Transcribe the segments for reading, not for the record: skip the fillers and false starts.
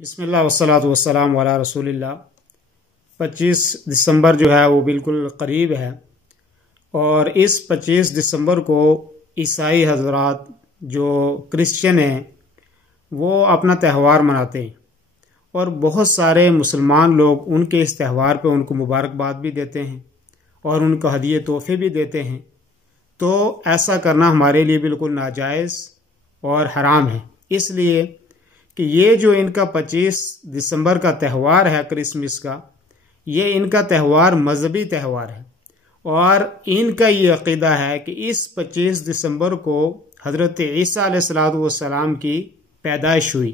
बिस्मिल्लाह वस्सलातु वस्सलाम अला रसूलिल्लाह। 25 दिसंबर जो है वो बिल्कुल करीब है और इस 25 दिसंबर को ईसाई हजरात जो क्रिश्चियन हैं वो अपना त्यौहार मनाते हैं और बहुत सारे मुसलमान लोग उनके इस त्यौहार पे उनको मुबारकबाद भी देते हैं और उनको हदिये तोहफे भी देते हैं। तो ऐसा करना हमारे लिए बिल्कुल नाजायज़ और हराम है, इसलिए कि ये जो इनका 25 दिसंबर का त्यौहार है करसमस का, ये इनका त्यौहार मजहबी त्यौहार है और इनका ये अकीदा है कि इस 25 दिसंबर को हज़रत ईसा अलैहिस्सलाम की पैदाइश हुई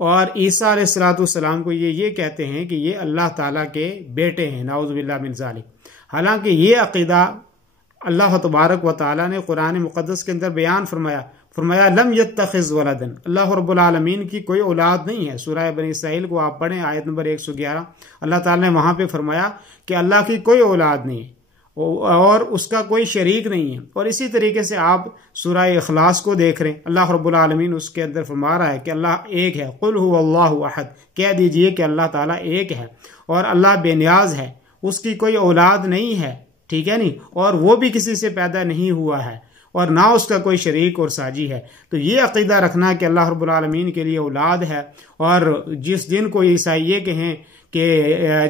और ईसा अलैहिस्सलाम को ये कहते हैं कि ये अल्लाह ताला के बेटे हैं, नाउज़ु बिल्लाह मिन ज़ालिक। हालांकि ये अकीदा अल्लाह तबारक व तआला ने कुरान मुक़द्दस के अंदर बयान फरमाया लम यत्तखिज़ वलदन, अल्लाह रब्बुल आलमीन की कोई औलाद नहीं है। सूरह बनी इसराइल को आप पढ़ें, आयत नंबर 111, अल्लाह ताला ने वहाँ पे फरमाया कि अल्लाह की कोई औलाद नहीं है और उसका कोई शरीक नहीं है। और इसी तरीके से आप सूरह इखलास को देख रहे हैं, अल्लाह रब्बुल आलमीन उसके अंदर फरमा रहा है कि अल्लाह एक है, कुल हुवल्लाहु अहद, कह दीजिए कि अल्लाह ताला एक है और अल्लाह बेनियाज है, उसकी कोई औलाद नहीं है, ठीक है नहीं, और वो भी किसी से पैदा नहीं हुआ है और ना उसका कोई शरीक और साजी है। तो ये अकीदा रखना कि अल्लाह रब्बुल आलमीन के लिए औलाद है और जिस दिन को ईसाई ये कहें कि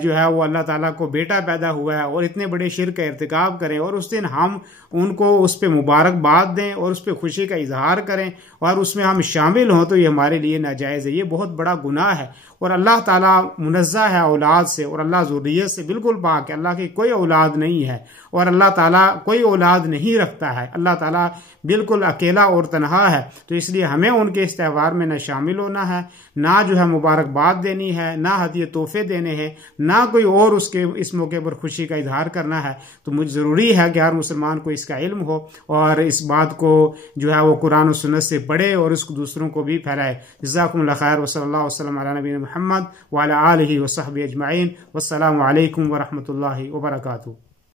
जो है वो अल्लाह ताला को बेटा पैदा हुआ है और इतने बड़े शिर्क का इर्तिकाब करें और उस दिन हम उनको उस पर मुबारकबाद दें और उस पर खुशी का इजहार करें और उसमें हम शामिल हों, तो ये हमारे लिए नाजायज़ है, ये बहुत बड़ा गुनाह है। और अल्लाह ताला मुनज़्ज़ह है औलाद से और अल्लाह ज़ुर्रियत से बिल्कुल पाक है, अल्लाह की कोई औलाद नहीं है और अल्लाह ताला कोई औलाद नहीं रखता है, अल्लाह ताला बिल्कुल अकेला और तनहा है। तो इसलिए हमें उनके इस त्यौहार में न शामिल होना है, ना जो है मुबारकबाद देनी है, ना हदिये तोहफे देने हैं, ना कोई और उसके इस मौके पर खुशी का इजहार करना है। तो मुझे ज़रूरी है कि हर मुसलमान को इसका इल्म हो और इस बात को जो है वो कुरान और सुन्नत से पढ़े और इसको दूसरों को भी फैलाए। जज़ाकुमुल्लाह खैर व सल्लल्लाहु वसल्लम अला नबीना मुहम्मद व अला आलिहि व सहबिहि अजमईन। वस्सलामु अलैकुम व रहमतुल्लाहि व बरकातुहू।